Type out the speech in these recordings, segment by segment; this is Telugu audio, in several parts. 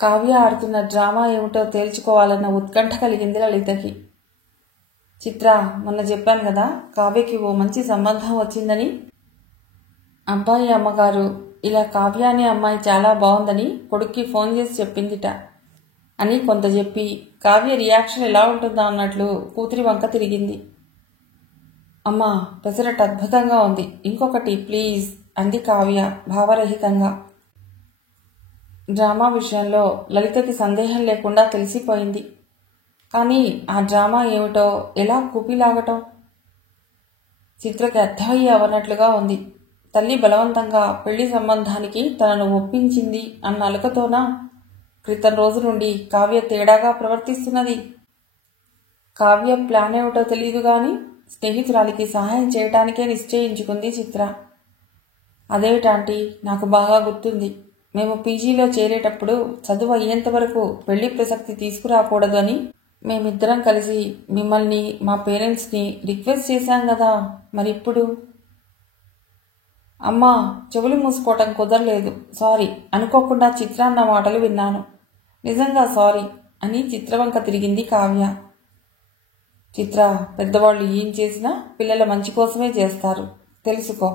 కావ్య ఆడుతున్న డ్రామా ఏమిటో తేల్చుకోవాలన్న ఉత్కంఠ కలిగింది లలితకి. చిత్ర, మొన్న చెప్పాను కదా కావ్యకి ఓ మంచి సంబంధం వచ్చిందని. అబ్బాయి అమ్మగారు ఇలా కావ్య అనే అమ్మాయి చాలా బాగుందని కొడుక్కి ఫోన్ చేసి చెప్పిందిట అని కొంత చెప్పి కావ్య రియాక్షన్ ఎలా ఉంటుందా అన్నట్లు కూతురి వంక తిరిగింది. అమ్మా, పెసరట్ అద్భుతంగా ఉంది, ఇంకొకటి ప్లీజ్ అంది కావ్య భావరహితంగా. డ్రామా విషయంలో లలితకి సందేహం లేకుండా తెలిసిపోయింది. కానీ ఆ డ్రామా ఏమిటో ఎలా కూపిలాగటం చిత్రకి అర్థమయ్యే అవనట్లుగా ఉంది. తల్లి బలవంతంగా పెళ్లి సంబంధానికి తనను ఒప్పించింది అన్న అలకతోనా క్రితం రోజు నుండి కావ్య తేడాగా ప్రవర్తిస్తున్నది? కావ్య ప్లాన్ ఏమిటో తెలియదు గాని స్నేహితురాలికి సహాయం చేయటానికే నిశ్చయించుకుంది చిత్ర. అదేమిటాంటీ, నాకు బాగా గుర్తుంది. మేము పీజీలో చేరేటప్పుడు చదువు అయ్యేంత వరకు పెళ్లి ప్రసక్తి తీసుకురాకూడదు అని మేమిద్దరం కలిసి మిమ్మల్ని, మా పేరెంట్స్ని రిక్వెస్ట్ చేశాం కదా. మరిప్పుడు? అమ్మా, చెవులు మూసుకోవటం కుదరలేదు, సారీ. అనుకోకుండా చిత్ర అన్న మాటలు విన్నాను, నిజంగా సారీ అని చిత్రవంక తిరిగింది కావ్య. చిత్ర, పెద్దవాళ్ళు ఏం చేసినా పిల్లల మంచి కోసమే చేస్తారు, తెలుసుకో.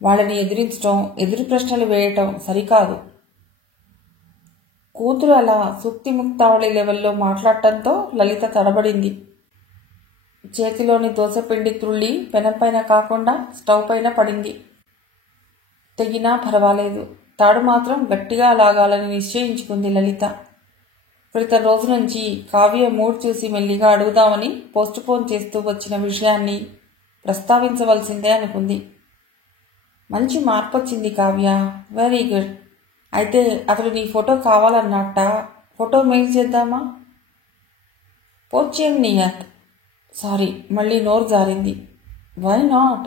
వాళ్ళని ఎదిరించటం, ఎదురు ప్రశ్నలు వేయటం సరికాదు. కూతురు అలా సూక్తిముక్తావళి లెవెల్లో మాట్లాడటంతో లలిత తడబడింది. చేతిలోని దోసపిండి త్రుళ్ళి పెనం పైన కాకుండా స్టవ్ పైన పడింది. తెగినా పర్వాలేదు, తాడు మాత్రం గట్టిగా లాగాలని నిశ్చయించుకుంది లలిత. క్రితం రోజు నుంచి కావ్య మూడ్ చూసి మెల్లిగా అడుగుదామని పోస్టుపోన్ చేస్తూ వచ్చిన విషయాన్ని ప్రస్తావించవలసిందే అనుకుంది. మంచి మార్పు వచ్చింది కావ్య, వెరీ గుడ్. అయితే అతడు నీ ఫోటో కావాలన్నట్ట, ఫోటో మెయిల్ చేద్దామా? పోచ్చేం నియత్. సారీ, మళ్ళీ నోరు జారింది. Why not?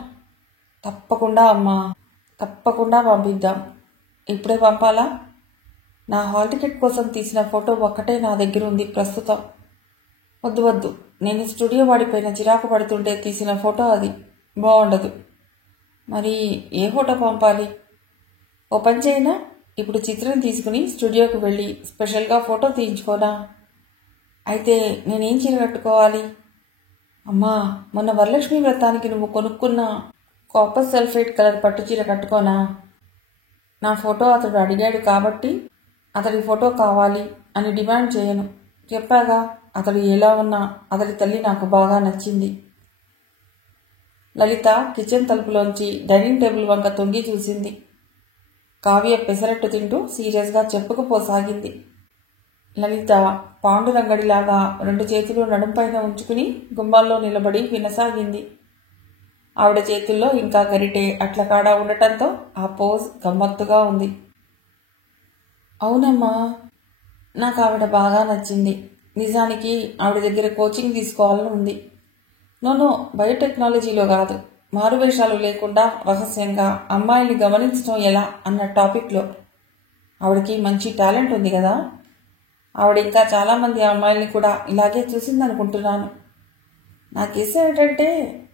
తప్పకుండా అమ్మా, తప్పకుండా పంపిద్దాం. ఇప్పుడే పంపాలా? నా హాల్ టికెట్ కోసం తీసిన ఫోటో ఒక్కటే నా దగ్గర ఉంది ప్రస్తుతం. వద్దు వద్దు, నేను స్టూడియో వాడిపోయిన చిరాకు పడుతుంటే తీసిన ఫోటో అది, బాగుండదు. మరి ఏ ఫోటో పంపాలి? ఓ పని చేయనా, ఇప్పుడు చిత్రం తీసుకుని స్టూడియోకి వెళ్ళి స్పెషల్గా ఫోటో తీయించుకోనా? అయితే నేనేం చీర కట్టుకోవాలి? అమ్మా, మొన్న వరలక్ష్మి వ్రతానికి నువ్వు కొనుక్కున్న కాపర్ సల్ఫేట్ కలర్ పట్టు చీర కట్టుకోనా? నా ఫోటో అతడు అడిగాడు కాబట్టి అతడి ఫోటో కావాలి అని డిమాండ్ చేయను. చెప్పాగా, అతడు ఎలా ఉన్నా అతడి తల్లి నాకు బాగా నచ్చింది. లలిత కిచెన్ తలుపులోంచి డైనింగ్ టేబుల్ వంక తొంగి చూసింది. కావ్య పెసరట్టు తింటూ సీరియస్గా చెప్పుకుపోసాగింది. లలిత పాండురంగడిలాగా 2 చేతులు నడుంపైన ఉంచుకుని గుమ్మాల్లో నిలబడి వినసాగింది. ఆవిడ చేతుల్లో ఇంకా గరిటె అట్లకాడా ఉండటంతో ఆ పోజ్ గమ్మత్తుగా ఉంది. అవునమ్మా, నాకు ఆవిడ బాగా నచ్చింది. నిజానికి ఆవిడ దగ్గర కోచింగ్ తీసుకోవాలని ఉంది. నోనో, బయోటెక్నాలజీలో కాదు, మారువేషాలు లేకుండా రహస్యంగా అమ్మాయిల్ని గమనించడం ఎలా అన్న టాపిక్లో. ఆవిడకి మంచి టాలెంట్ ఉంది కదా. ఆవిడ ఇంకా చాలామంది అమ్మాయిల్ని కూడా ఇలాగే చూసిందనుకుంటున్నాను. నా కేసు ఏంటంటే,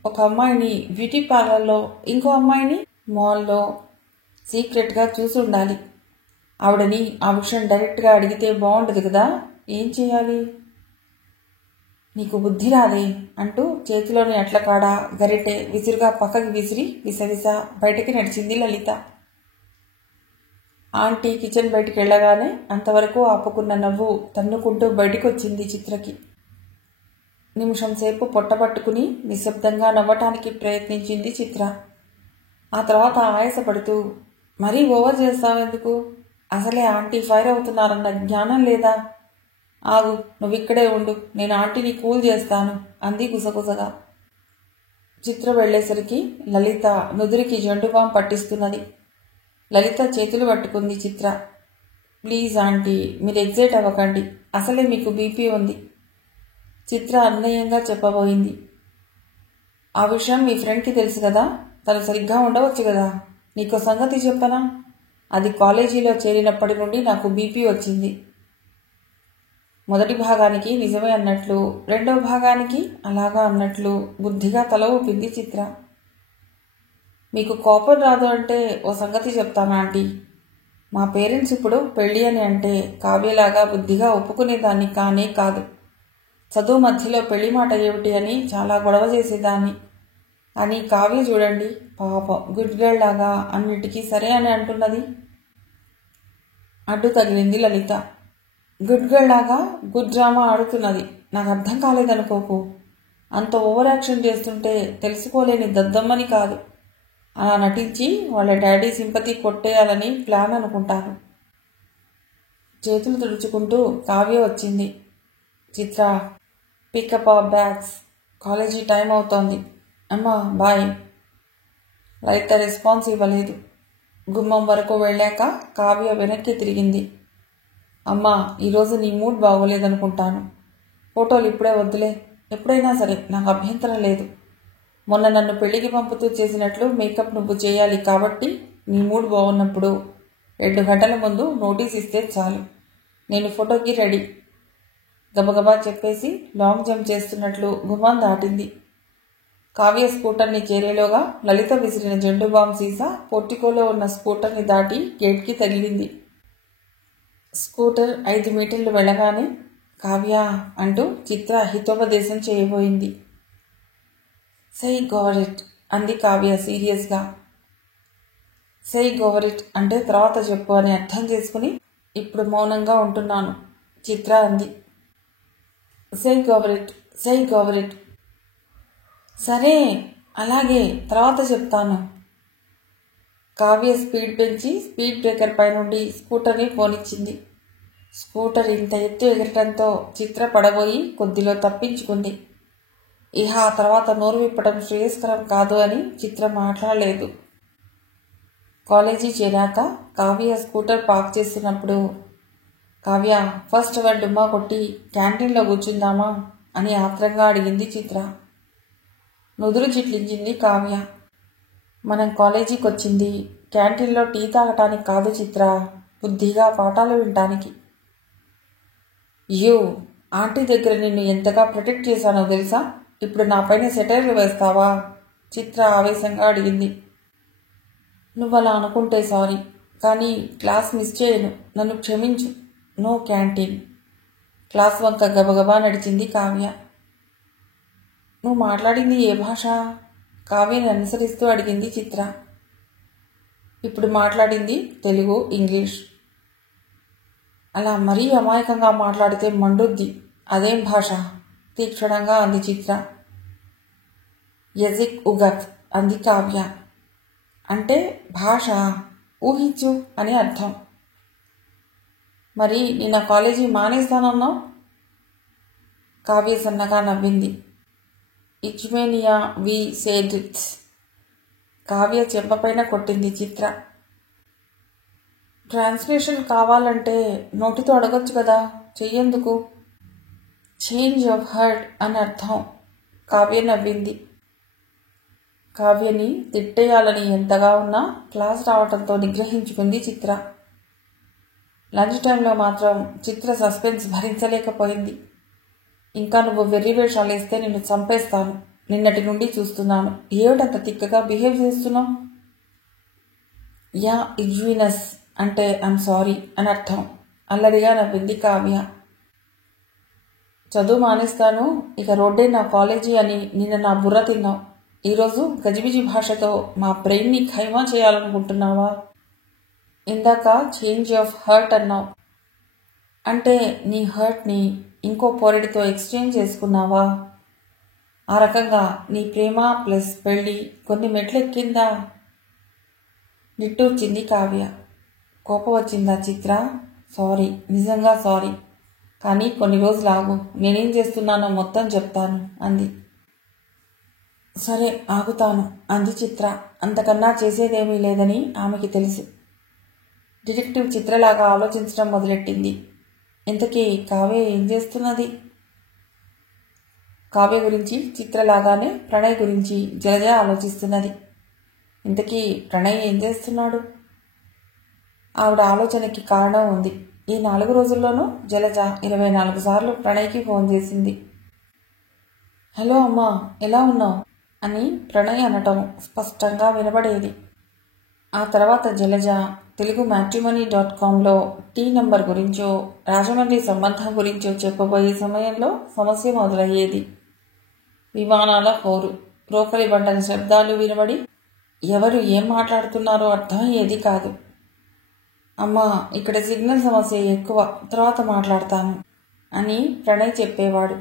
ఒక అమ్మాయిని బ్యూటీ పార్లర్లో, ఇంకో అమ్మాయిని మాల్లో సీక్రెట్గా చూసి ఉండాలి. ఆవిడని ఆ విషయం డైరెక్ట్గా అడిగితే బాగుండదు కదా. ఏం చేయాలి? నీకు బుద్ధి రాదే అంటూ చేతిలోని అట్లకాడ గరిటె విసురుగా పక్కకి విసిరి విసవిస బయటికి నడిచింది లలిత. ఆంటీ కిచెన్ బయటికి వెళ్ళగానే అంతవరకు ఆపుకున్న నవ్వు తన్నుకుంటూ బయటికొచ్చింది చిత్రకి. నిమిషం సేపు పొట్టపట్టుకుని నిశ్శబ్దంగా నవ్వటానికి ప్రయత్నించింది చిత్ర. ఆ తర్వాత ఆయాసపడుతూ, మరీ ఓవర్ చేస్తావెందుకు? అసలే ఆంటీ ఫైర్ అవుతున్నారన్న జ్ఞానం లేదా? ఆగు, నువ్విక్కడే ఉండు, నేను ఆంటీని కూల్ చేస్తాను అంది గుసగుసగా. చిత్ర వెళ్లేసరికి లలిత నుదురికి జండుబాం పట్టిస్తున్నది. లలిత చేతులు పట్టుకుంది చిత్ర. ప్లీజ్ ఆంటీ, మీరు ఎగ్జైట్ అవ్వకండి, అసలే మీకు బీపీ ఉంది. చిత్ర అన్వయంగా చెప్పబోయింది. ఆ విషయం మీ ఫ్రెండ్కి తెలుసు కదా, తను సరిగ్గా ఉండవచ్చు కదా. నీకో సంగతి చెప్పనా, అది కాలేజీలో చేరినప్పటి నుండి నాకు బీపీ వచ్చింది. మొదటి భాగానికి నిజమే అన్నట్లు, రెండవ భాగానికి అలాగా అన్నట్లు బుద్ధిగా తల ఊపింది చిత్ర. మీకు కోపం రాదు అంటే ఓ సంగతి చెప్తాను ఆంటీ. మా పేరెంట్స్ ఇప్పుడు పెళ్ళి అని అంటే కావ్యలాగా బుద్ధిగా ఒప్పుకునేదాన్ని కానే కాదు. చదువు మధ్యలో పెళ్లి మాట ఏమిటి అని చాలా గొడవ చేసేదాన్ని. అని కావ్య చూడండి, పాపం గుడ్ గర్ల్ లాగా అన్నిటికీ సరే అని అంటున్నది. అడ్డు తగిలింది లలిత. గుడ్ గర్ల్ లాగా గుడ్ డ్రామా ఆడుతున్నది. నాకు అర్థం కాలేదనుకోకు. అంత ఓవర్ యాక్షన్ చేస్తుంటే తెలుసుకోలేని దద్దమ్మని కాదు. అలా నటించి వాళ్ళ డాడీ సింపతి కొట్టేయాలని ప్లాన్ అనుకుంటాను. చేతులు తుడుచుకుంటూ కావ్య వచ్చింది. Chitra, pick up our bags, college time అవుతోంది. అమ్మా బాయ్. లలిత రెస్పాన్స్ ఇవ్వలేదు. గుమ్మం వరకు వెళ్ళాక కావ్య వెనక్కి తిరిగింది. అమ్మా, ఈరోజు నీ మూడ్ బాగోలేదనుకుంటాను. ఫోటోలు ఇప్పుడే వద్దులే. ఎప్పుడైనా సరే నాకు అభ్యంతరం లేదు. మొన్న నన్ను పెళ్లికి పంపుతూ చేసినట్లు మేకప్ నువ్వు చేయాలి కాబట్టి నీ మూడ్ బాగున్నప్పుడు 2 గంటల ముందు నోటీస్ ఇస్తే చాలు. నేను ఫోటోకి రెడీ. గబగబా చెప్పేసి లాంగ్ జంప్ చేస్తున్నట్లు గుమ్మం దాటింది. కావ్య స్కూటర్ని చేరేలోగా లలిత విసిరిన జెండు బాంబ్ సీసా పోర్టికోలో ఉన్న స్కూటర్ని దాటి గేట్కి తగిలింది. స్కూటర్ 5 మీటర్లు వెళ్ళగానే కావ్య అంటూ చిత్ర హితోపదేశం చేయబోయింది. సై గోవరిట్ అంది కావ్య సీరియస్గా. సై గోవరిట్ అంటే తర్వాత చెప్పు అని అర్థం చేసుకుని ఇప్పుడు మౌనంగా ఉంటున్నాను చిత్ర అంది. సై గోవరిట్, సై గోవరిట్. సరే అలాగే, తర్వాత చెప్తాను. కావ్య స్పీడ్ పెంచి స్పీడ్ బ్రేకర్ పై నుండి స్కూటర్ని పోనిచ్చింది. స్కూటర్ ఇంత ఎత్తు ఎగరటంతో చిత్ర పడబోయి కొద్దిలో తప్పించుకుంది. ఇహ ఆ తర్వాత నోరు విప్పడం శ్రేయస్కరం కాదు అని చిత్ర మాట్లాడలేదు. కాలేజీ చేరాక కావ్య స్కూటర్ పార్క్ చేస్తున్నప్పుడు, కావ్య ఫస్ట్ అవర్ డుమ్మా కొట్టి క్యాంటీన్లో కూర్చుందామా అని ఆత్రంగా అడిగింది చిత్ర. నుదురు చిట్లించింది కావ్య. మనం కాలేజీకి వచ్చింది క్యాంటీన్లో టీ తాగటానికి కాదు చిత్ర, బుద్ధిగా పాఠాలు వినటానికి. యూ, ఆంటీ దగ్గర నిన్ను ఎంతగా ప్రొటెక్ట్ చేశానో తెలుసా? ఇప్పుడు నా పైన సెటైర్లు వేస్తావా? చిత్ర ఆవేశంగా అడిగింది. నువ్వలా అనుకుంటే సారీ, కానీ క్లాస్ మిస్ చేయను, నన్ను క్షమించు. No canteen. క్లాస్ వంక గబగబా నడిచింది కావ్య. నువ్వు మాట్లాడింది ఏ భాష? కావ్యని అనుసరిస్తూ అడిగింది చిత్ర. ఇప్పుడు మాట్లాడింది తెలుగు, ఇంగ్లీష్. అలా మరీ అమాయకంగా మాట్లాడితే మండుద్ది. అదేం భాష? తీక్షణంగా అంది చిత్ర. యజిక్ ఉగత్ అంది కావ్య. అంటే భాష ఊహించు అని అర్థం. మరి నిన్న కాలేజీ మానేస్తానన్నావు? కావ్య సన్నగా నవ్వింది. ఇచ్మేనియా వి సేడిట్స్. కావ్య చెంపపైన కొట్టింది చిత్ర. ట్రాన్స్లేషన్ కావాలంటే నోటితో అడగొచ్చు కదా, చెయ్యేందుకు? చేంజ్ ఆఫ్ హార్ట్ అని అర్థం. కావ్య నవ్వింది. కావ్యని తిట్టేయాలని ఎంతగా ఉన్నా క్లాస్ రావటంతో నిగ్రహించుకుంది చిత్ర. లంచ్ టైంలో మాత్రం చిత్ర సస్పెన్స్ భరించలేకపోయింది. ఇంకా నువ్వు వెర్రి వేషాలేస్తే నిన్ను చంపేస్తాను. నిన్నటి నుండి చూస్తున్నాను. ఏమిటంత తిక్కగా బిహేవ్ చేస్తున్నావు? యా ఇజ్వీనస్ అంటే ఐమ్ సారీ అని అర్థం. అల్లరిగా నవ్వింది కావ్య. చదువు మానేస్తాను, ఇక రోడ్డే నా కాలేజీ అని నిన్న నా బుర్ర తిన్నావు. ఈరోజు గజిబిజి భాషతో మా బ్రెయిన్ని ఖైమా చేయాలనుకుంటున్నావా? ఇందాక చేంజ్ ఆఫ్ హర్ట్ అన్నావు. అంటే నీ హర్ట్ని ఇంకో పోరెడితో ఎక్స్చేంజ్ చేసుకున్నావా? ఆ రకంగా నీ ప్రేమ ప్లస్ పెళ్ళి కొన్ని మెట్లెక్కిందా? నిట్టూర్చింది కావ్య. కోపం వచ్చిందా చిత్ర? సారీ, నిజంగా సారీ. కానీ కొన్ని రోజులు ఆగు, నేనేం చేస్తున్నానో మొత్తం చెప్తాను అంది. సరే ఆగుతాను అంది చిత్ర. అంతకన్నా చేసేదేమీ లేదని ఆమెకి తెలుసు. డిటెక్టివ్ చిత్రలాగా ఆలోచించడం మొదలెట్టింది. ఇంతకీ కావ్య ఏం చేస్తున్నది? కావ్య గురించి చిత్రలాగానే ప్రణయ్ గురించి జలజ ఆలోచిస్తున్నది. ఇంతకీ ప్రణయ్ ఏం చేస్తున్నాడు? ఆవిడ ఆలోచనకి కారణం ఉంది. ఈ 4 రోజుల్లోనూ జలజ 24 సార్లు ప్రణయ్కి ఫోన్ చేసింది. హలో అమ్మా, ఎలా ఉన్నావు అని ప్రణయ్ అనటం స్పష్టంగా వినబడేది. ఆ తర్వాత జలజ తెలుగు matrimony.comలో టీ నంబర్ గురించో రాజమండ్రి సంబంధం గురించో చెప్పబోయే సమయంలో సమస్య మొదలయ్యేది. విమానాల హోరు, రోకలి బండల శబ్దాలు వినబడి ఎవరు ఏం మాట్లాడుతున్నారో అర్థమయ్యేది కాదు. అమ్మా, ఇక్కడ సిగ్నల్ సమస్య ఎక్కువ, తర్వాత మాట్లాడతాను అని ప్రణయ్ చెప్పేవాడు.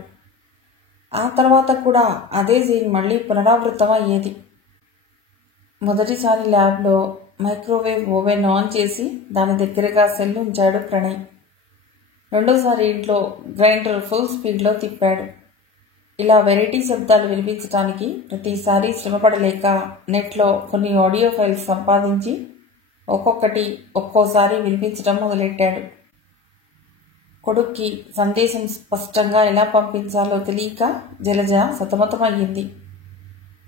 ఆ తర్వాత కూడా అదే సీన్ మళ్ళీ పునరావృతం అయ్యేది. మొదటిసారి ల్యాబ్లో మైక్రోవేవ్ ఓవెన్ ఆన్ చేసి దాని దగ్గరగా సెల్ ఉంచాడు ప్రణయ్. రెండోసారి ఇంట్లో గ్రైండర్ ఫుల్ స్పీడ్లో తిప్పాడు. ఇలా వెరైటీ శబ్దాలు వినిపించడానికి ప్రతిసారి శ్రమపడలేక నెట్లో కొన్ని ఆడియో ఫైల్స్ సంపాదించి ఒక్కొక్కటి ఒక్కోసారి వినిపించడం మొదలెట్టాడు. కొడుక్కి సందేశం స్పష్టంగా ఎలా పంపించాలో తెలియక జలజ సతమతమయ్యింది.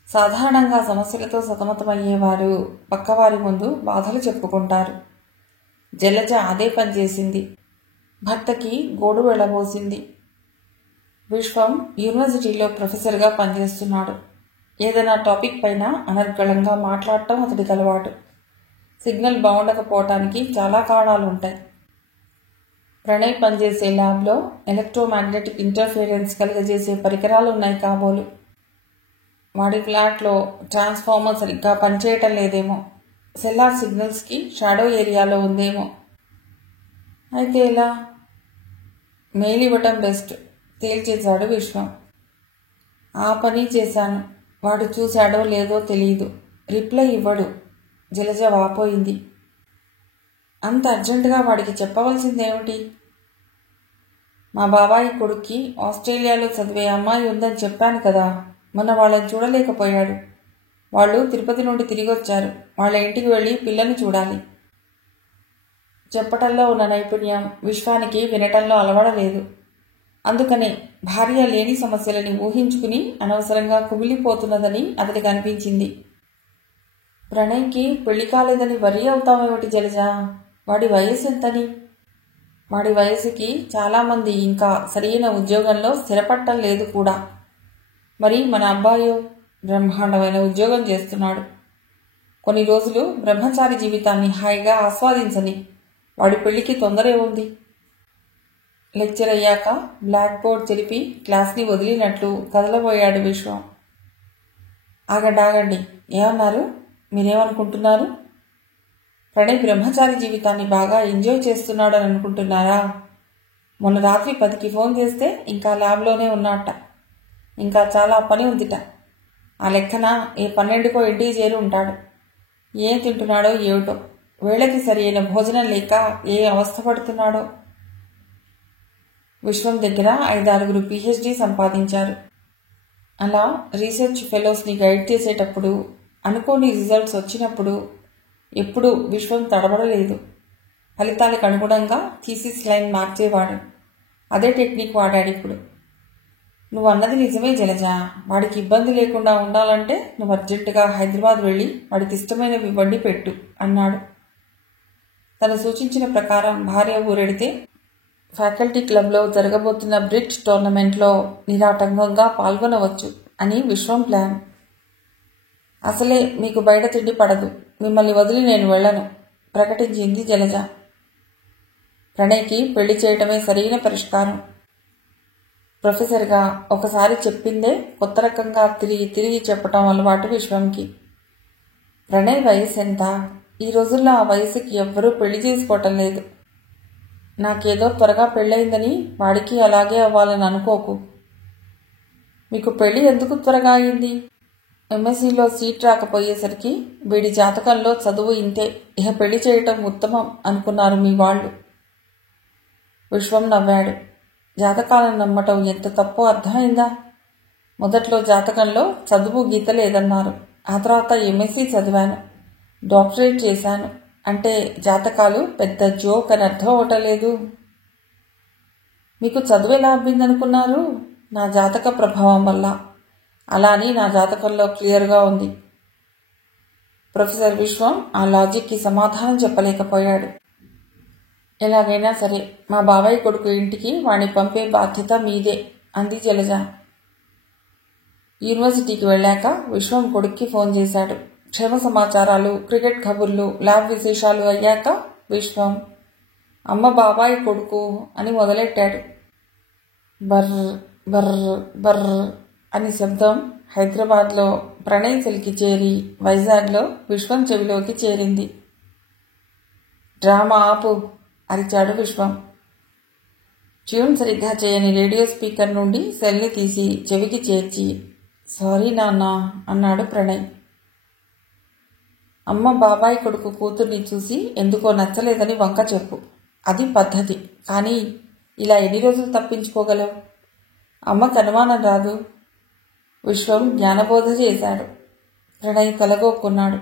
సాధారణంగా సమస్యలతో సతమతమయ్యేవారు పక్కవారి ముందు బాధలు చెప్పుకుంటారు. జలజ అదే పని చేసింది. భర్తకి గోడు వెళ్ళబోసింది. విశ్వం యూనివర్సిటీలో ప్రొఫెసర్గా పనిచేస్తున్నాడు. ఏదైనా టాపిక్ పైన అనర్గళంగా మాట్లాడటం అతడికి అలవాటు. సిగ్నల్ బాగుండకపోవటానికి చాలా కారణాలుంటాయి. ప్రణయ్ పనిచేసే ల్యాబ్లో ఎలక్ట్రోమాగ్నెటిక్ ఇంటర్ఫిరెన్స్ కలిగజేసే పరికరాలు ఉన్నాయి కాబోలు. వాడి ఫ్లాట్లో ట్రాన్స్ఫార్మర్ సరిగ్గా పనిచేయటం లేదేమో, సెల్లార్ సిగ్నల్స్కి షాడో ఏరియాలో ఉందేమో. అయితే ఎలా? మెయిల్ ఇవ్వటం బెస్ట్ తేల్చేశాడు విశ్వం. ఆ పని చేశాను. వాడు చూశాడో లేదో తెలీదు. రిప్లై ఇవ్వడు. జలజ వాపోయింది. అంత అర్జెంటుగా వాడికి చెప్పవలసిందేమిటి? మా బాబాయి కొడుక్కి ఆస్ట్రేలియాలో చదివే అమ్మాయి ఉందని చెప్పాను కదా, మొన్న వాళ్ళని చూడలేకపోయాడు. వాళ్ళు తిరుపతి నుండి తిరిగి వచ్చారు. వాళ్ళ ఇంటికి వెళ్ళి పిల్లని చూడాలి. చెప్పటంలో ఉన్న నైపుణ్యం విశ్వానికి వినటంలో అలవడలేదు. అందుకనే భార్య లేని సమస్యలని ఊహించుకుని అనవసరంగా కుమిలిపోతున్నదని అతడికి అనిపించింది. ప్రణయ్కి పెళ్లి కాలేదని వర్రీ అవుతామేమిటి జలజ? వాడి వయసు ఎంతని? వాడి వయసుకి చాలామంది ఇంకా సరైన ఉద్యోగంలో స్థిరపడటం లేదు కూడా. మరి మన అబ్బాయో బ్రహ్మాండమైన ఉద్యోగం చేస్తున్నాడు. కొన్ని రోజులు బ్రహ్మచారి జీవితాన్ని హాయిగా ఆస్వాదించని. వాడి పెళ్లికి తొందరే ఉంది. లెక్చర్ అయ్యాక బ్లాక్ బోర్డ్ చెరిపి క్లాస్ని వదిలినట్లు కదలబోయాడు విశ్వం. ఆగండి, ఏమన్నారు? మీరేమనుకుంటున్నారు? ప్రణయ్ బ్రహ్మచారి జీవితాన్ని బాగా ఎంజాయ్ చేస్తున్నాడని అనుకుంటున్నారా? మొన్న రాత్రి 10కి ఫోన్ చేస్తే ఇంకా ల్యాబ్లోనే ఉన్నట్ట. ఇంకా చాలా పని ఉందిట. ఆ లెక్కన ఏ 12కో ఇంటికి చేరి ఉంటాడు. ఏం తింటున్నాడో ఏమిటో, వేళకి సరి అయిన భోజనం లేక ఏ అవస్థ పడుతున్నాడో. విశ్వం దగ్గర 5-6 PhD సంపాదించారు. అలా రీసెర్చ్ ఫెలోస్ని గైడ్ చేసేటప్పుడు, అనుకోని రిజల్ట్స్ వచ్చినప్పుడు ఎప్పుడూ విశ్వం తడబడలేదు. ఫలితాలకు అనుగుణంగా థీసిస్ లైన్ మార్చేవాడు. అదే టెక్నిక్ వాడాడు ఇప్పుడు. నువ్వు అన్నది నిజమే జలజ. వాడికి ఇబ్బంది లేకుండా ఉండాలంటే నువ్వు అర్జెంటుగా హైదరాబాద్ వెళ్ళి వాడికి ఇష్టమైనవి వండి పెట్టు అన్నాడు. తను సూచించిన ప్రకారం భార్య ఊరెడితే ఫ్యాకల్టీ క్లబ్లో జరగబోతున్న బ్రిడ్జ్ టోర్నమెంట్లో నిరాటంకంగా పాల్గొనవచ్చు అని విశ్వం ప్లాన్. అసలే మీకు బయట తిండి పడదు. మిమ్మల్ని వదిలి నేను వెళ్ళను ప్రకటించింది జలజ. ప్రణయ్కి పెళ్లి చేయటమే సరైన పరిష్కారం. ప్రొఫెసర్గా ఒకసారి చెప్పిందే కొత్త రకంగా తిరిగి చెప్పటం అలవాటు విశ్వంకి. ప్రణయ్ వయసు ఎంత? ఈ రోజుల్లో ఆ వయసుకి ఎవ్వరూ పెళ్లి చేసుకోవటం లేదు. నాకేదో త్వరగా పెళ్ళయిందని వాడికి అలాగే అవ్వాలని అనుకోకు. మీకు పెళ్లి ఎందుకు త్వరగా అయింది? MScలో సీట్ రాకపోయేసరికి వీడి జాతకంలో చదువు ఇంతే, ఇక పెళ్లి చేయటం ఉత్తమం అనుకున్నారు మీ వాళ్ళు. విశ్వం నవ్వాడు. జాతకాలను నమ్మటం ఎంత తప్పో అర్థమైందా? మొదట్లో జాతకంలో చదువు గీత లేదన్నారు. ఆ తర్వాత MSc చదివాను, డాక్టరేట్ చేశాను అంటే జాతకాలు పెద్ద జోక్ అని అర్థం అవటలేదు. మీకు చదువు ఎలా అబ్బిందనుకున్నారు? నా జాతక ప్రభావం వల్ల. అలా అని నా జాతకంలో క్లియర్గా ఉంది. ప్రొఫెసర్ విశ్వం ఆ లాజిక్కి సమాధానం చెప్పలేకపోయాడు. ఎలాగైనా సరే మా బాబాయ్ కొడుకు ఇంటికి వాణ్ణి పంపే బాధ్యత మీదే అంది జలజ. యూనివర్సిటీకి వెళ్ళాక విశ్వం కొడుక్కి ఫోన్ చేశాడు. క్షేమ సమాచారాలు, క్రికెట్ కబుర్లు, ల్యాబ్ విశేషాలు అయ్యాక విశ్వం అమ్మ బాబాయ్ కొడుకు అని మొదలెట్టాడు. బర్ర్ బర్ర్ బర్ర్ అని శబ్దం హైదరాబాద్లో ప్రణయ్ సెల్కి చేరి వైజాగ్లో విశ్వం చెవిలోకి చేరింది. డ్రామా ఆపు అరిచాడు విశ్వం. ట్యూన్ సరిగ్గా చేయని రేడియో స్పీకర్ నుండి సెల్ని తీసి చెవికి చేర్చి సారీ నాన్న అన్నాడు ప్రణయ్. అమ్మ బాబాయ్ కొడుకు కూతుర్ని చూసి ఎందుకో నచ్చలేదని వంక చెప్పు, అది పద్ధతి. కానీ ఇలా ఎన్ని రోజులు తప్పించుకోగలవు? అమ్మకు అనుమానం రాదు. విశ్వం జ్ఞానబోధ చేశాడు. ప్రణయ్ కలగొక్కున్నాడు.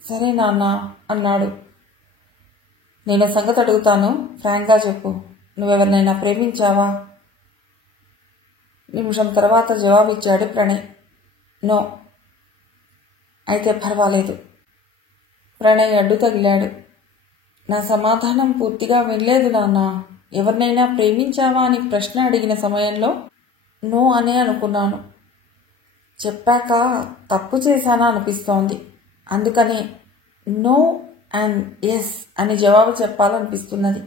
సరే నాన్న అన్నాడు. నేను సంగతి అడుగుతాను, ఫ్రాంక్గా చెప్పు. నువ్వెవరినైనా ప్రేమించావా? నిమిషం తర్వాత జవాబిచ్చాడు ప్రణయ్. నో. అయితే పర్వాలేదు. ప్రణయ్ అడ్డు తగిలాడు. నా సమాధానం పూర్తిగా వినలేదు నాన్న. ఎవరినైనా ప్రేమించావా అని ప్రశ్న అడిగిన సమయంలో నో అనే అనుకున్నాను. చెప్పాక తప్పు చేశానా అనిపిస్తోంది. అందుకనే నో అండ్ ఎస్ అని జవాబు చెప్పాలనిపిస్తున్నది.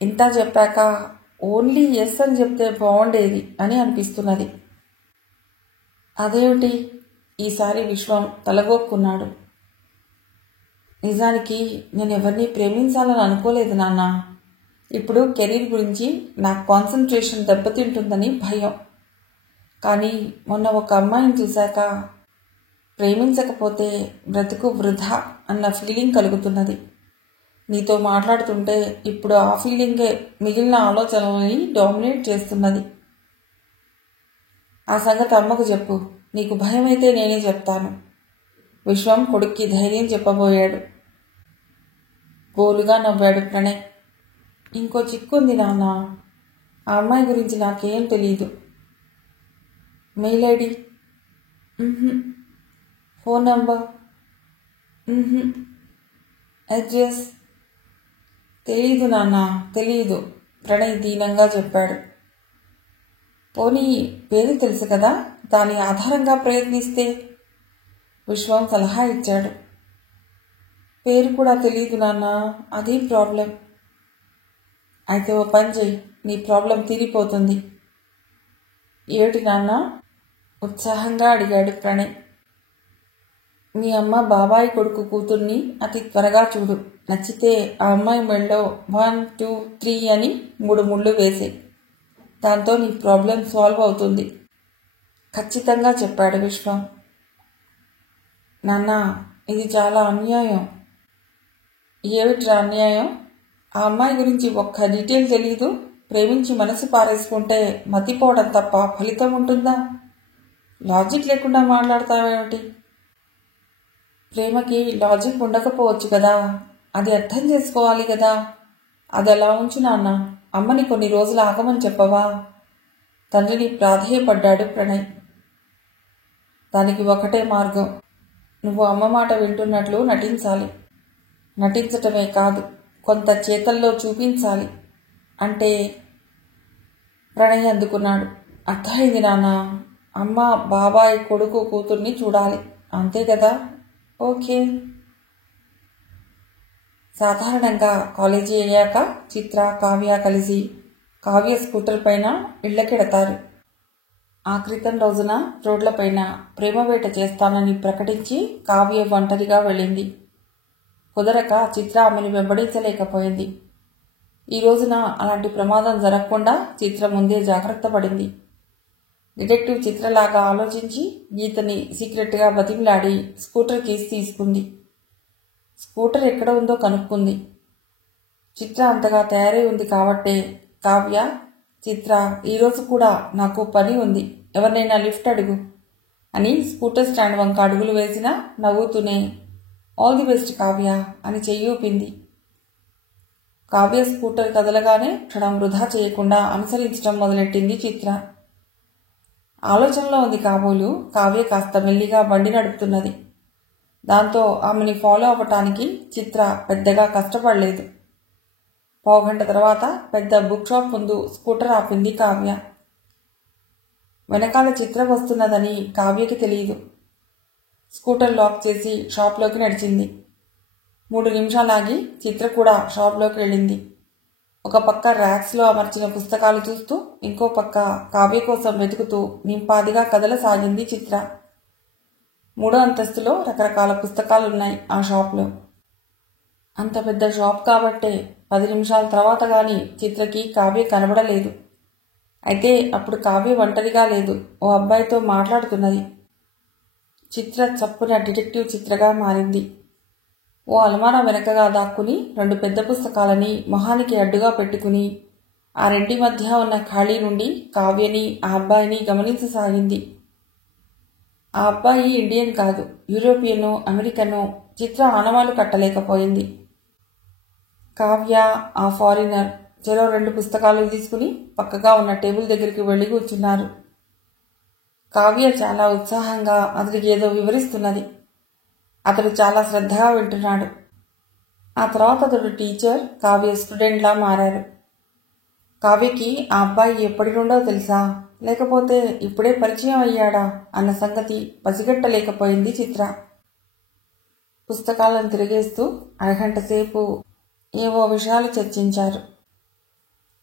ఇంత చెప్పాక ఓన్లీ ఎస్ అని చెప్తే బాగుండేది అని అనిపిస్తున్నది. అదేమిటి? ఈసారి విశ్వం తలగొక్కున్నాడు. నిజానికి నేను ఎవరిని ప్రేమించాలని అనుకోలేదు నాన్న. ఇప్పుడు కెరీర్ గురించి నా కాన్సన్ట్రేషన్ దెబ్బతింటుందని భయం. కానీ మొన్న ఒక అమ్మాయిని చూశాక ప్రేమించకపోతే బ్రతుకు వృధా అన్న ఫీలింగ్ కలుగుతున్నది. నీతో మాట్లాడుతుంటే ఇప్పుడు ఆ ఫీలింగే మిగిలిన ఆలోచనలని డామినేట్ చేస్తున్నది. ఆ సంగతి అమ్మకు చెప్పు. నీకు భయమైతే నేనే చెప్తాను. విశ్వం కొడుక్కి ధైర్యం చెప్పబోయాడు. గోలుగా నవ్వాడు ప్రణయ్. ఇంకో చిక్కుంది నాన్న. ఆ అమ్మాయి గురించి నాకేం తెలీదు. Mail ID? Phone number? Address? తెలీదు నాన్న, తెలీదు, ప్రణయ్ దీనంగా చెప్పాడు. పోనీ పేరు తెలుసు కదా, దాని ఆధారంగా ప్రయత్నిస్తే? విశ్వం సలహా ఇచ్చాడు. పేరు కూడా తెలీదు నాన్న, అదే ప్రాబ్లం. అయితే ఓ పని చెయ్యి, నీ ప్రాబ్లం తీరిపోతుంది. ఏమిటి నాన్న? ఉత్సాహంగా అడిగాడు ప్రణయ్. మీ అమ్మ బాబాయ్ కొడుకు కూతుర్ని అతి త్వరగా చూడు. నచ్చితే ఆ అమ్మాయి మెళ్ళో 1, 2, 3 అని 3 ముళ్ళు వేసే. దాంతో నీ ప్రాబ్లం సాల్వ్ అవుతుంది ఖచ్చితంగా చెప్పాడు విశ్వం. నాన్న, ఇది చాలా అన్యాయం. ఏమిట్రా అన్యాయం? ఆ అమ్మాయి గురించి ఒక్క డీటెయిల్ తెలీదు. ప్రేమించి మనసు పారేసుకుంటే మతిపోవడం తప్ప ఫలితం ఉంటుందా? లాజిక్ లేకుండా మాట్లాడతావేమిటి? ప్రేమకి లాజిక్ ఉండకపోవచ్చు కదా, అది అర్థం చేసుకోవాలి కదా. అది అలా ఉంచు నాన్న. అమ్మని కొన్ని రోజులు ఆగమని చెప్పవా? తండ్రిని ప్రాధేయపడ్డాడు ప్రణయ్. దానికి ఒకటే మార్గం. నువ్వు అమ్మ మాట వింటున్నట్లు నటించాలి. నటించటమే కాదు, కొంత చేతల్లో చూపించాలి. అంటే? ప్రణయ్ అందుకున్నాడు. అర్థమైంది నాన్న. అమ్మ బాబాయ్ కొడుకు కూతుర్ని చూడాలి, అంతే కదా? ఓకే. సాధారణంగా కాలేజీ అయ్యాక చిత్ర, కావ్య కలిసి కావ్య స్కూటర్ పైన ఇళ్లకెడతారు. ఆ క్రితం రోజున రోడ్లపైన ప్రేమవేట చేస్తానని ప్రకటించి కావ్య ఒంటరిగా వెళ్ళింది. కుదరక చిత్ర ఆమెను వెంబడించలేకపోయింది. ఈ రోజున అలాంటి ప్రమాదం జరగకుండా చిత్ర ముందే జాగ్రత్త పడింది. డిటెక్టివ్ చిత్రలాగా ఆలోచించి గీతని సీక్రెట్గా బతిమిలాడి స్కూటర్ కీస్ తీసుకుంది. స్కూటర్ ఎక్కడ ఉందో కనుక్కుంది. చిత్ర అంతగా తయారై ఉంది కాబట్టే కావ్య, చిత్ర ఈరోజు కూడా నాకు పని ఉంది, ఎవరినైనా లిఫ్ట్ అడుగు అని స్కూటర్ స్టాండ్ వంక అడుగులు వేసినా నవ్వుతూనే ఆల్ ది బెస్ట్ కావ్య అని చెయ్యూపింది. కావ్య స్కూటర్ కదలగానే క్షణం వృధా చేయకుండా అనుసరించడం మొదలెట్టింది చిత్ర. ఆలోచనలో ఉంది కాబోలు కావ్య కాస్త మెల్లిగా బండి నడుపుతున్నది. దాంతో ఆమెని ఫాలో అవ్వటానికి చిత్ర పెద్దగా కష్టపడలేదు. పావుగంట తర్వాత పెద్ద బుక్ షాప్ ముందు స్కూటర్ ఆపింది కావ్య. వెనకాల చిత్ర వస్తున్నదని కావ్యకి తెలియదు. స్కూటర్ లాక్ చేసి షాప్లోకి నడిచింది. 3 నిమిషాలాగి చిత్ర కూడా షాప్లోకి వెళ్ళింది. ఒక పక్క ర్యాక్స్లో అమర్చిన పుస్తకాలు చూస్తూ ఇంకో పక్క కావ్య కోసం వెతుకుతూ నింపాదిగా కదలసాగింది చిత్ర. 3వ అంతస్తులో రకరకాల పుస్తకాలున్నాయి ఆ షాప్లో. అంత పెద్ద షాప్ కాబట్టే 10 నిమిషాల తర్వాత గాని చిత్రకి కావ్య కనబడలేదు. అయితే అప్పుడు కావ్య ఒంటరిగా లేదు, ఓ అబ్బాయితో మాట్లాడుతున్నది. చిత్ర చప్పున డిటెక్టివ్ చిత్రగా మారింది. ఓ అలమారా వెనకగా దాక్కుని 2 పెద్ద పుస్తకాలని మొహానికి అడ్డుగా పెట్టుకుని ఆ రెండి మధ్య ఉన్న ఖాళీ నుండి కావ్యని ఆ అబ్బాయిని గమనించసాగింది. ఆ అబ్బాయి ఇండియన్ కాదు, యూరోపియనో అమెరికనో చిత్ర ఆనవాలు కట్టలేకపోయింది. కావ్య, ఆ ఫారినర్ చెరో 2 పుస్తకాలు తీసుకుని పక్కగా ఉన్న టేబుల్ దగ్గరికి వెళ్లి కూర్చున్నారు. కావ్య చాలా ఉత్సాహంగా అతడికి ఏదో వివరిస్తున్నది. అతడు చాలా శ్రద్ధగా వింటున్నాడు. ఆ తర్వాత అతడు టీచర్, కావ్య స్టూడెంట్లా మారారు. కావ్యకి ఆ అబ్బాయి ఎప్పటి నుండో తెలుసా, లేకపోతే ఇప్పుడే పరిచయం అయ్యాడా అన్న సంగతి పసిగట్టలేకపోయింది చిత్ర. పుస్తకాలను తిరిగేస్తూ అరగంట సేపు ఏవో విషయాలు చర్చించారు.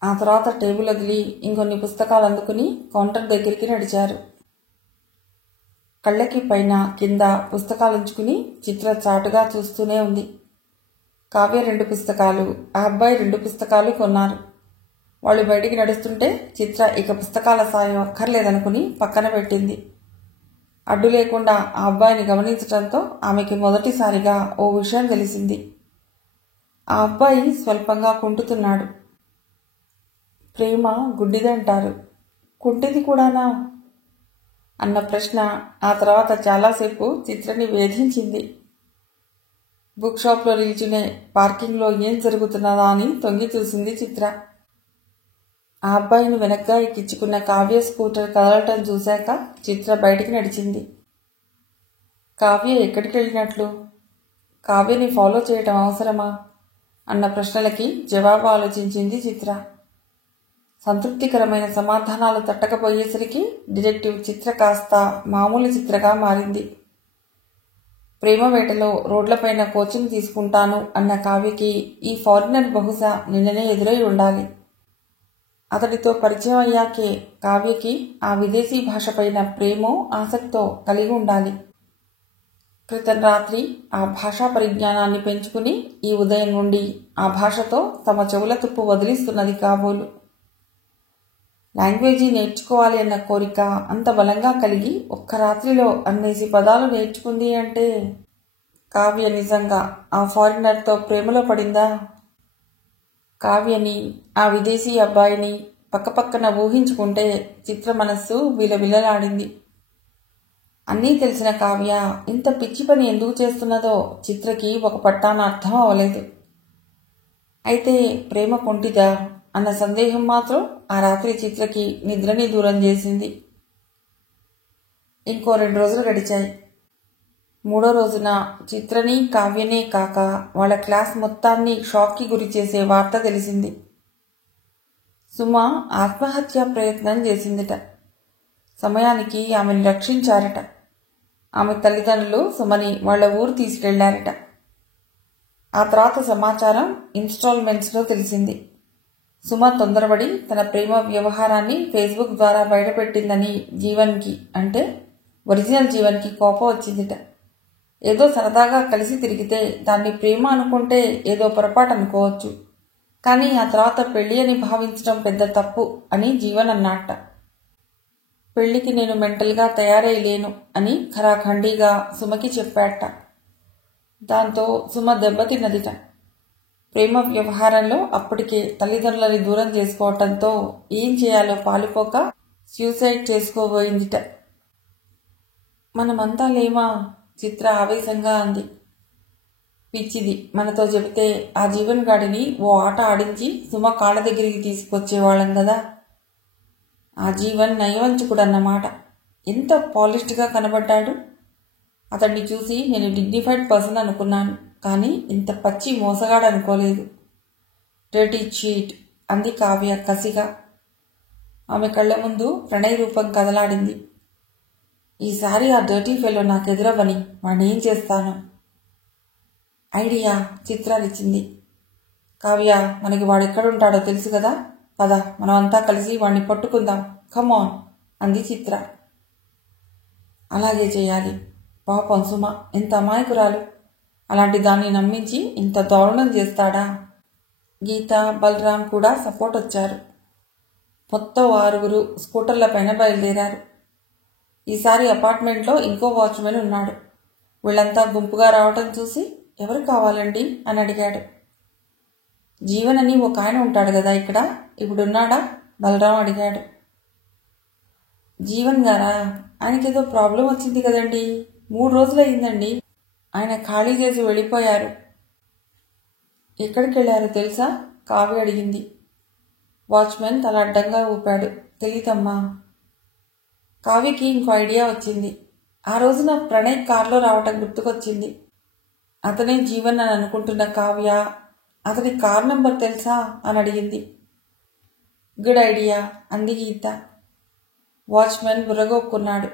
ఆ తర్వాత టేబుల్ వదిలి ఇంకొన్ని పుస్తకాలు అందుకుని కౌంటర్ దగ్గరికి నడిచారు. కళ్ళకి పైన కింద పుస్తకాలుంచుకుని చిత్ర చాటుగా చూస్తూనే ఉంది. కావ్య 2 పుస్తకాలు, ఆ అబ్బాయి 2 పుస్తకాలు కొన్నారు. వాళ్ళు బయటికి నడుస్తుంటే చిత్ర ఇక పుస్తకాల సాయం అక్కర్లేదనుకుని పక్కన పెట్టింది. అడ్డు లేకుండా ఆ అబ్బాయిని గమనించడంతో ఆమెకి మొదటిసారిగా ఓ విషయం తెలిసింది. ఆ అబ్బాయి స్వల్పంగా కుంటుతున్నాడు. ప్రేమ గుడ్డిదంటారు, కుంటిది కూడానా అన్న ప్రశ్న ఆ తర్వాత చాలాసేపు చిత్రని వేధించింది. బుక్ షాప్లో నిల్చునే పార్కింగ్లో ఏం జరుగుతున్నదా అని తొంగి చూసింది చిత్ర. ఆ అబ్బాయిని వెనక్గా ఎక్కించుకున్న కావ్య స్కూటర్ కదలటం చూశాక చిత్ర బయటికి నడిచింది. కావ్య ఎక్కడికి వెళ్ళినట్లు? కావ్యని ఫాలో చేయటం అవసరమా అన్న ప్రశ్నలకి జవాబు ఆలోచించింది చిత్ర. సంతృప్తికరమైన సమాధానాలు తట్టకపోయేసరికి డిటెక్టివ్ చిత్ర కాస్త మామూలు చిత్రగా మారింది. ప్రేమ వేటలో రోడ్లపైన కోచింగ్ తీసుకుంటాను అన్న కావ్యకి ఈ ఫారినర్ బహుశా నిన్ననే ఎదురై ఉండాలి. అతడితో పరిచయం అయ్యాకే కావ్యకి ఆ విదేశీ భాషపైన ప్రేమో ఆసక్తో కలిగి ఉండాలి. క్రితం రాత్రి ఆ భాషా పరిజ్ఞానాన్ని పెంచుకుని ఈ ఉదయం నుండి ఆ భాషతో తమ చెవుల తుప్పు వదిలిస్తున్నది కాబోలు. లాంగ్వేజీ నేర్చుకోవాలి అన్న కోరిక అంత బలంగా కలిగి ఒక్క రాత్రిలో అన్నేసి పదాలు నేర్చుకుంది అంటే కావ్య నిజంగా ఆ ఫారినర్తో ప్రేమలో పడిందా? కావ్యని, ఆ విదేశీ అబ్బాయిని పక్కపక్కన ఊహించుకుంటే చిత్ర మనస్సు విలవిలలాడింది. అన్నీ తెలిసిన కావ్య ఇంత పిచ్చి పని ఎందుకు చేస్తున్నదో చిత్రకి ఒక పట్టాన అర్థం అవ్వలేదు. అయితే ప్రేమ కుంటిదా అన్న సందేహం మాత్రం ఆ రాత్రి చిత్రకి నిద్రని దూరం చేసింది. ఇంకో 2 రోజులు గడిచాయి. 3వ రోజున చిత్రని కావ్యనే కాక వాళ్ళ క్లాస్ మొత్తాన్ని షాక్కి గురి చేసే వార్త తెలిసింది. సుమ ఆత్మహత్యా ప్రయత్నం చేసిందిట. సమయానికి ఆమెను రక్షించారట. ఆమె తల్లిదండ్రులు సుమని వాళ్ళ ఊరు తీసుకెళ్లారట. ఆ తర్వాత సమాచారం ఇన్స్టాల్మెంట్స్లో తెలిసింది. సుమ తొందరపడి తన ప్రేమ వ్యవహారాన్ని ఫేస్బుక్ ద్వారా బయటపెట్టిందని జీవన్కి, అంటే ఒరిజినల్ జీవన్కి కోపం వచ్చిందిట. ఏదో సరదాగా కలిసి తిరిగితే దాన్ని ప్రేమ అనుకుంటే ఏదో పొరపాటు అనుకోవచ్చు, కానీ ఆ తర్వాత పెళ్లి అని భావించడం పెద్ద తప్పు అని జీవన్ అన్నట్ట. పెళ్లికి నేను మెంటల్గా తయారైలేను అని ఖరాఖండిగా సుమకి చెప్పాట. దాంతో సుమ దెబ్బతిన్నదిట. ప్రేమ వ్యవహారంలో అప్పటికే తల్లిదండ్రులని దూరం చేసుకోవటంతో ఏం చేయాలో పాలుపోక సూసైడ్ చేసుకోబోయిందిట. మనమంతా లేమా? చిత్ర ఆవేశంగా అంది. పిచ్చిది, మనతో చెబితే ఆ జీవన్ గాడిని ఓ ఆట ఆడించి సుమ కాళ్ళ దగ్గరికి తీసుకొచ్చేవాళ్ళం కదా. ఆ జీవన్ నయవంచుకుడన్నమాట. ఎంత పాలిష్డ్గా కనబడ్డాడు. అతన్ని చూసి నేను డిగ్నిఫైడ్ పర్సన్ అనుకున్నాను, కానీ ఇంత పచ్చి మోసగాడు అనుకోలేదు. డర్టీ చీట్ అంది కావ్య కసిగా. ఆమె కళ్ళ ముందు ప్రణయ్ రూపం కదలాడింది. ఈసారి ఆ డర్టీ ఫెలో నాకు ఎదురవ్వని వాడిని ఏం చేస్తాను? ఐడియా చిత్రాలిచ్చింది. కావ్య, మనకి వాడెక్కడుంటాడో తెలుసు కదా, పద మనమంతా కలిసి వాడిని పట్టుకుందాం, కమాన్ అంది చిత్ర. అలాగే చేయాలి. పాపం సుమ ఎంత అమాయకురాలు, అలాంటి దాన్ని నమ్మించి ఇంత దారుణం చేస్తాడా? గీత, బలరాం కూడా సపోర్ట్ వచ్చారు. మొత్తం 6 స్కూటర్ల పైన బయలుదేరారు. ఈసారి అపార్ట్మెంట్లో ఇంకో వాచ్మెన్ ఉన్నాడు. వీళ్ళంతా గుంపుగా రావటం చూసి ఎవరు కావాలండి అని అడిగాడు. జీవన్ అని ఒక ఆయన ఉంటాడు కదా ఇక్కడ, ఇప్పుడున్నాడా? బలరాం అడిగాడు. జీవన్ గారా? ఆయనకేదో ప్రాబ్లం వచ్చింది కదండి, 3 రోజులు అయిందండి. ఆయన ఖాళీ చేసి వెళ్ళిపోయారు. ఎక్కడికి వెళ్ళారో తెలుసా? కావ్య అడిగింది. వాచ్మెన్ తల అడ్డంగా ఊపాడు. తెలీదమ్మా. కావ్యకి ఇంకో ఐడియా వచ్చింది. ఆ రోజున ప్రణయ్ కారులో రావటం గుర్తుకొచ్చింది. అతనే జీవన్ అని అనుకుంటున్న కావ్య, అతని కార్ నంబర్ తెలుసా అని అడిగింది. గుడ్ ఐడియా అంది గీత. వాచ్మెన్ బుర్రగొక్కున్నాడు.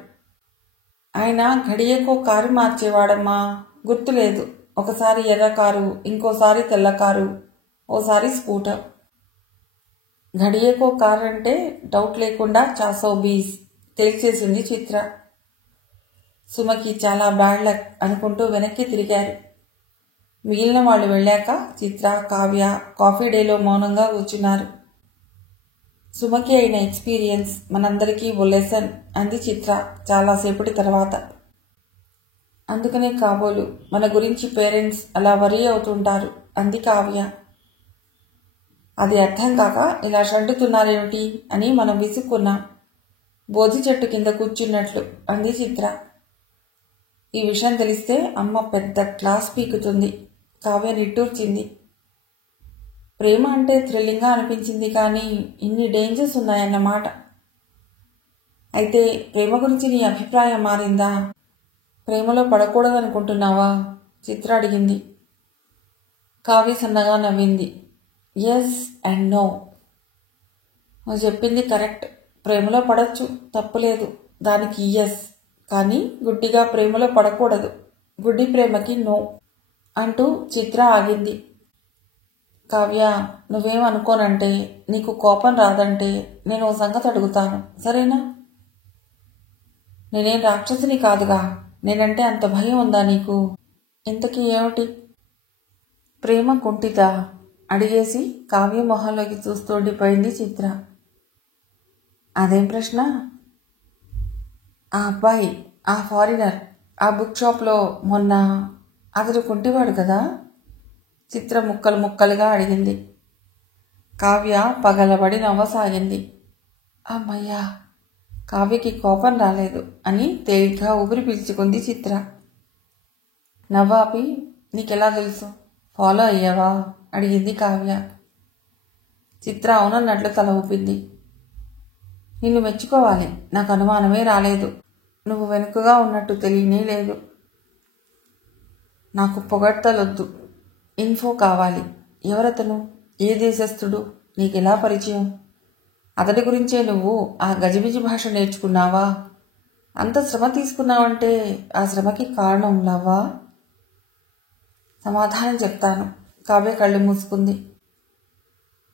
ఆయన ఘడియకో కారు మార్చేవాడమ్మా, గుర్తులేదు. ఒకసారి ఎర్ర కారు, ఇంకోసారి తెల్ల కారు, ఓసారి స్కూటర్. ఘడియకో కారు అంటే డౌట్ లేకుండా 420 తేల్చేసింది చిత్ర. సుమకి చాలా బ్యాడ్ లక్ అనుకుంటూ వెనక్కి తిరిగారు. మిగిలిన వాళ్ళు వెళ్ళాక చిత్ర, కావ్య కాఫీ డేలో మౌనంగా కూర్చున్నారు. సుమకి అయిన ఎక్స్పీరియన్స్ మనందరికీ ఓ లెసన్ అంది చిత్ర చాలాసేపటి తర్వాత. అందుకనే కాబోలు మన గురించి పేరెంట్స్ అలా వరీ అవుతుంటారు అంది కావ్య. అది అర్థం కాక ఇలా షంటుతున్నారేమిటి అని మనం విసుక్కున్నాం, బోధి చెట్టు కింద కూర్చున్నట్లు అంది చిత్ర. ఈ విషయం తెలిస్తే అమ్మ పెద్ద క్లాస్ పీకుతుంది. కావ్య నిట్టూర్చింది. ప్రేమ అంటే థ్రిల్లింగ్గా అనిపించింది, కానీ ఇన్ని డేంజర్స్ ఉన్నాయన్నమాట. అయితే ప్రేమ గురించి నీ అభిప్రాయం మారిందా? ప్రేమలో పడకూడదనుకుంటున్నావా? చిత్ర అడిగింది. కావ్య సన్నగా నవ్వింది. Yes and no. నువ్వు చెప్పింది కరెక్ట్. ప్రేమలో పడచ్చు, తప్పులేదు, దానికి ఎస్. కానీ గుడ్డిగా ప్రేమలో పడకూడదు, గుడ్డి ప్రేమకి నో అంటూ చిత్ర ఆగింది. కావ్య, నువ్వేం అనుకోనంటే, నీకు కోపం రాదంటే నేను ఓ సంగతి అడుగుతాను, సరేనా? నేనేం రాక్షసిని కాదుగా, నేనంటే అంత భయం ఉందా నీకు? ఇంతకీ ఏమిటి? ప్రేమ కుంటిదా అడిగేసి కావ్య మొహంలోకి చూస్తూ ఉండిపోయింది చిత్ర. అదేం ప్రశ్న? ఆ అబ్బాయి, ఆ ఫారినర్, ఆ బుక్ షాప్లో మొన్న, అతడు కుంటివాడు కదా? చిత్ర ముక్కలు ముక్కలుగా అడిగింది. కావ్య పగలబడి నవ్వసాగింది. అమ్మయ్యా, కావ్యకి కోపం రాలేదు అని తేలిగ్గా ఊపిరి పీల్చుకుంది చిత్ర. నవ్వాపి, నీకెలా తెలుసు? ఫాలో అయ్యావా అడిగింది కావ్య. చిత్ర అవునన్నట్లు తల ఊపింది. నిన్ను మెచ్చుకోవాలి, నాకు అనుమానమే రాలేదు. నువ్వు వెనుకగా ఉన్నట్టు తెలియనే లేదు. నాకు పొగడ్తలొద్దు, ఇన్ఫో కావాలి. ఎవరతను? ఏ దేశస్థుడు? నీకెలా పరిచయం? అతడి గురించే నువ్వు ఆ గజిబిజి భాష నేర్చుకున్నావా? అంత శ్రమ తీసుకున్నావంటే ఆ శ్రమకి కారణం లవ్వా? సమాధానం చెప్తాను. కావ్య కళ్ళు మూసుకుంది.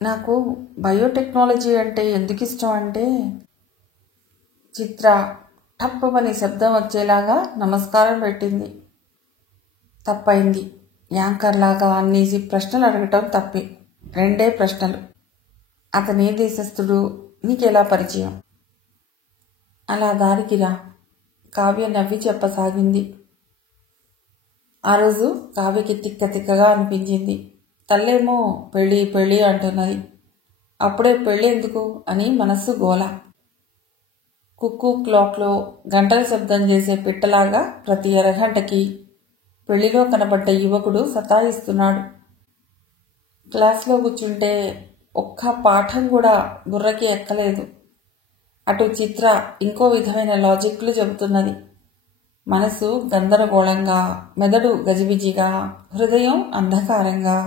నాకు బయోటెక్నాలజీ అంటే ఎందుకు ఇష్టం అంటే, చిత్ర టప్పమని శబ్దం వచ్చేలాగా నమస్కారం పెట్టింది. తప్పైంది. యాంకర్లాగా అన్నేసి ప్రశ్నలు అడగటం తప్పే. 2 ప్రశ్నలు. అతనే దేశస్థుడు, నీకెలా పరిచయం? అలా దారికి రా. కావ్య నవ్వి చెప్పసాగింది. ఆ రోజు కావ్యకి తిక్క తిక్కగా అనిపించింది. తల్లేమో పెళ్ళి పెళ్ళి అంటున్నది. అప్పుడే పెళ్ళి ఎందుకు అని మనస్సు గోల. కుక్కు క్లాక్లో గంటల శబ్దం చేసే పిట్టలాగా ప్రతి అరగంటకి పెళ్లిలో కనబడ్డ యువకుడు సతాయిస్తున్నాడు. క్లాస్లో కూర్చుంటే ఒక్క పాఠం కూడా బుర్రకి ఎక్కలేదు. అటు చిత్ర ఇంకో విధమైన లాజిక్లు చెబుతున్నది. మనసు గందరగోళంగా, మెదడు గజిబిజిగా, హృదయం అంధకారంగా,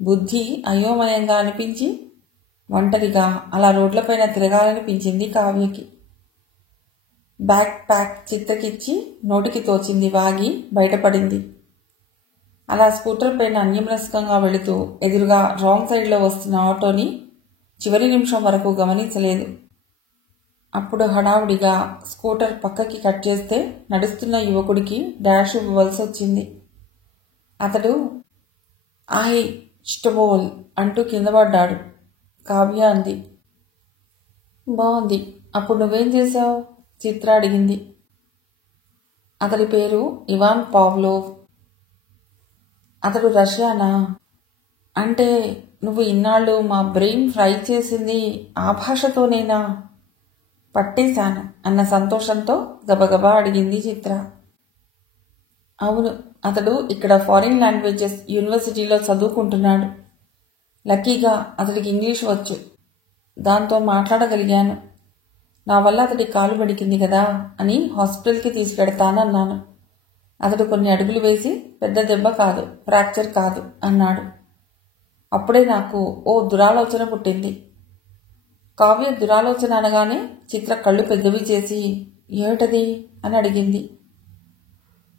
బుద్ధి అయోమయంగా అనిపించి ఒంటరిగా అలా రోడ్లపైన తిరగాలనిపించింది కావ్యకి. బ్యాక్ ప్యాక్ చిత్రకిచ్చి నోటికి తోచింది వాగి బయటపడింది. అలా స్కూటర్ పైన అన్యమనస్కంగా వెళుతూ ఎదురుగా రాంగ్ సైడ్లో వస్తున్న ఆటోని చివరి నిమిషం వరకు గమనించలేదు. అప్పుడు హడావుడిగా స్కూటర్ పక్కకి కట్ చేస్తే నడుస్తున్న యువకుడికి డాష్ ఇవ్వవలసి వచ్చింది. అతడు ఆహ్ స్టబోల్ అంటూ కింద పడ్డాడు. కావ్య అంది. బాగుంది. అప్పుడు నువ్వేం చేశావు? చిత్ర అడిగింది. అతడి పేరు ఇవాన్ పావ్లోవ్. అతడు రష్యానా? అంటే నువ్వు ఇన్నాళ్ళు మా బ్రెయిన్ ఫ్రై చేసింది ఆ భాషతోనేనా? పట్టేశాను అన్న సంతోషంతో గబగబా అడిగింది చిత్ర. అవును, అతడు ఇక్కడ ఫారిన్ లాంగ్వేజెస్ యూనివర్సిటీలో చదువుకుంటున్నాడు. లక్కీగా అతడికి ఇంగ్లీష్ వచ్చు. దాంతో మాట్లాడగలిగాను. నా వల్ల అతడి కాలు బడికింది కదా అని హాస్పిటల్కి తీసుకెడతానన్నాను. అతడు కొన్ని అడుగులు వేసి పెద్ద దెబ్బ కాదు, ఫ్రాక్చర్ కాదు అన్నాడు. అప్పుడే నాకు ఓ దురాలోచన పుట్టింది. కావ్య దురాలోచన అనగానే చిత్ర కళ్ళు పెద్దవి చేసి ఏమిటది అని అడిగింది.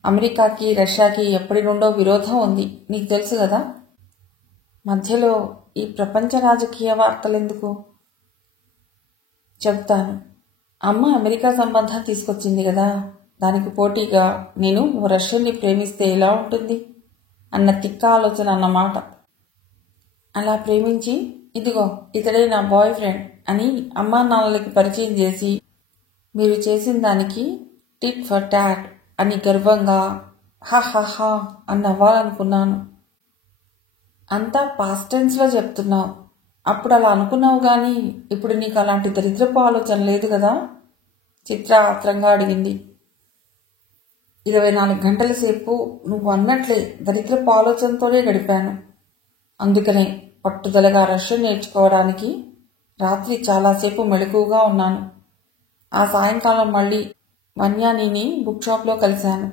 అమెరికాకి రష్యాకి ఎప్పటి నుండో విరోధం ఉంది, నీకు తెలుసు కదా. మధ్యలో ఈ ప్రపంచ రాజకీయ వార్తలెందుకు? చెప్తాను. అమ్మ అమెరికా సంబంధం తీసుకొచ్చింది కదా, దానికి పోటీగా నేను ఓ రష్యన్ని ప్రేమిస్తే ఎలా ఉంటుంది అన్న తిక్క ఆలోచన అన్నమాట. అలా ప్రేమించి ఇదిగో ఇతడే నా బాయ్ ఫ్రెండ్ అని అమ్మా నాన్నలకి పరిచయం చేసి మీరు చేసిన దానికి టిట్ ఫర్ టాట్ అని గర్వంగా హా అని నవ్వాలనుకున్నాను. అంతా పాస్ట్ టెన్స్లో చెప్తున్నావు. అప్పుడు అలా అనుకున్నావు కానీ ఇప్పుడు నీకు అలాంటి దరిద్రపు ఆలోచన లేదు కదా? చిత్ర ఆత్రంగా అడిగింది. 24 గంటల సేపు నువ్వు అన్నట్లే దరిద్రపు ఆలోచనతోనే గడిపాను. అందుకనే పట్టుదలగా రష్యన్ నేర్చుకోవడానికి రాత్రి చాలాసేపు మెలకువగా ఉన్నాను. ఆ సాయంకాలం మళ్ళీ వన్యానిని బుక్ షాప్లో కలిశాను.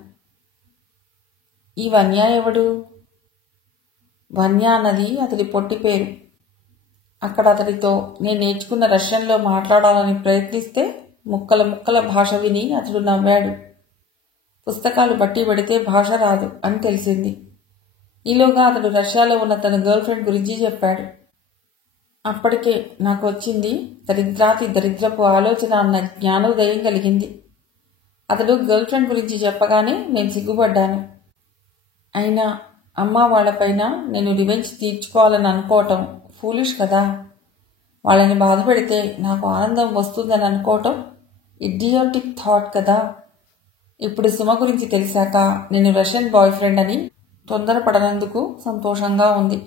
ఈ వన్యా ఎవడు? వన్యా అన్నది అతడి పొట్టి పేరు. అక్కడ అతడితో నేను నేర్చుకున్న రష్యన్లో మాట్లాడాలని ప్రయత్నిస్తే ముక్కల భాష విని అతడు నవ్వాడు. పుస్తకాలు బట్టి పడితే భాష రాదు అని తెలిసింది. ఈలోగా అతడు రష్యాలో ఉన్న తన గర్ల్ ఫ్రెండ్ గురించి చెప్పాడు. అప్పటికే నాకు వచ్చింది దరిద్రాతి దరిద్రపు ఆలోచన అన్న జ్ఞానోదయం కలిగింది. అతడు గర్ల్ ఫ్రెండ్ గురించి చెప్పగానే నేను సిగ్గుపడ్డాను. అయినా అమ్మ వాళ్లపైన నేను రివెంజ్ తీర్చుకోవాలని అనుకోవటం ఫూలిష్ కదా. వాళ్ళని బాధ పెడితే నాకు ఆనందం వస్తుందని అనుకోవటం ఇడియాటిక్ థాట్ కదా. ఇప్పుడు సుమ గురించి తెలిసాక నేను రష్యన్ బాయ్ ఫ్రెండ్ అని తొందరపడనందుకు సంతోషంగా ఉంది.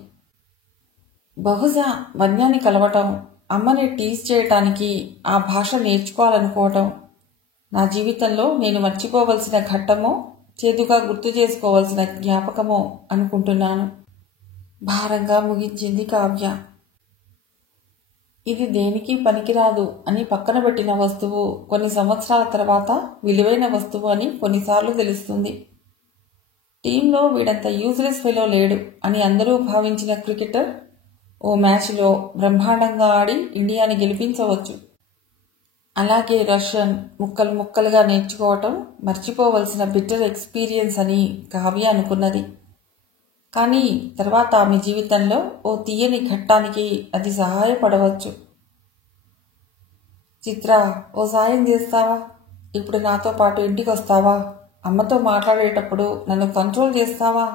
బహుశా వన్యాన్ని కలవటం, అమ్మని టీజ్ చేయటానికి ఆ భాష నేర్చుకోవాలనుకోవటం నా జీవితంలో నేను మర్చిపోవలసిన ఘట్టమో చేదుగా గుర్తు చేసుకోవలసిన జ్ఞాపకమో అనుకుంటున్నాను. భారంగా ముగించింది కావ్య. ఇది దేనికి పనికిరాదు అని పక్కన పెట్టిన వస్తువు కొన్ని సంవత్సరాల తర్వాత విలువైన వస్తువు అని కొన్నిసార్లు తెలుస్తుంది. టీంలో వీడంత యూజ్లెస్ ఫెలో లేడు అని అందరూ భావించిన క్రికెటర్ ఓ మ్యాచ్లో బ్రహ్మాండంగా ఆడి ఇండియాని గెలిపించవచ్చు. అలాగే రష్యన్ ముక్కలుగా నేర్చుకోవటం మర్చిపోవలసిన బిట్టర్ ఎక్స్పీరియన్స్ అని కావ్య అనుకున్నది. కానీ తర్వాత ఆమె జీవితంలో ఓ తీయని ఘట్టానికి అది సహాయపడవచ్చు. చిత్ర, ఓ సాయం చేస్తావా? ఇప్పుడు నాతో పాటు ఇంటికి వస్తావా? అమ్మతో మాట్లాడేటప్పుడు నన్ను కంట్రోల్ చేస్తావా?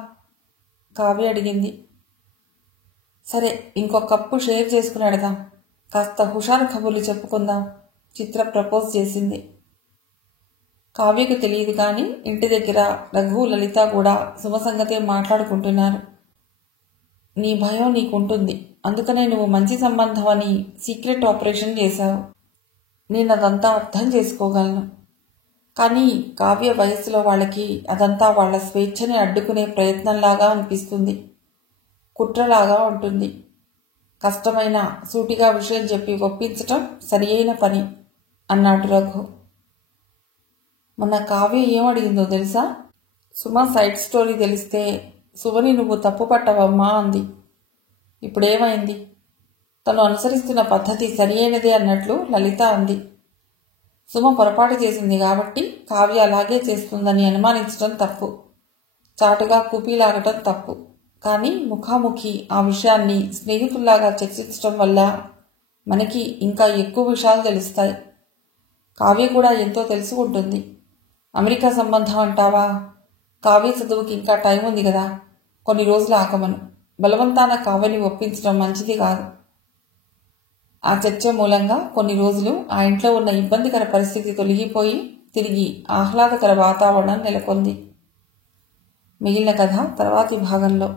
కావ్య అడిగింది. సరే, ఇంకొక కప్పు షేర్ చేసుకుని అడదాం. కాస్త హుషారు కబుర్లు చెప్పుకుందాం. చిత్ర ప్రపోజ్ చేసింది. కావ్యకు తెలియదు కానీ ఇంటి దగ్గర రఘు, లలిత కూడా సుమ సంగతే మాట్లాడుకుంటున్నారు. నీ భయం నీకుంటుంది, అందుకనే నువ్వు మంచి సంబంధం అని సీక్రెట్ ఆపరేషన్ చేశావు. నేను అదంతా అర్థం చేసుకోగలను. కానీ కావ్య వయస్సులో వాళ్ళకి అదంతా వాళ్ల స్వేచ్ఛని అడ్డుకునే ప్రయత్నంలాగా అనిపిస్తుంది. కుట్రలాగా ఉంటుంది. కష్టమైన సూటిగా విషయం చెప్పి ఒప్పించటం సరి అయిన పని అన్నాడు రఘు. మొన్న కావ్య ఏమడిగిందో తెలుసా? సుమ సైడ్ స్టోరీ తెలిస్తే సుమని నువ్వు తప్పు పట్టవమ్మా అంది. ఇప్పుడేమైంది? తను అనుసరిస్తున్న పద్ధతి సరి అయినదే అన్నట్లు లలిత అంది. సుమ పొరపాటు చేసింది కాబట్టి కావ్య అలాగే చేస్తుందని అనుమానించడం తప్పు. చాటుగా కూపీలాగటం తప్పు. కానీ ముఖాముఖి ఆ విషయాన్ని స్నేహితుల్లాగా చర్చించడం వల్ల మనకి ఇంకా ఎక్కువ విషయాలు తెలుస్తాయి. కావ్య కూడా ఎంతో తెలుసుకుంటుంది. అమెరికా సంబంధం అంటావా? కావ్య చదువుకి ఇంకా టైం ఉంది కదా, కొన్ని రోజులు ఆగమను. బలవంతాన కావ్యని ఒప్పించడం మంచిది కాదు. ఆ చర్చ మూలంగా కొన్ని రోజులు ఆ ఇంట్లో ఉన్న ఇబ్బందికర పరిస్థితి తొలగిపోయి తిరిగి ఆహ్లాదకర వాతావరణం నెలకొంది. మిగిలిన కథ తర్వాతి భాగంలో.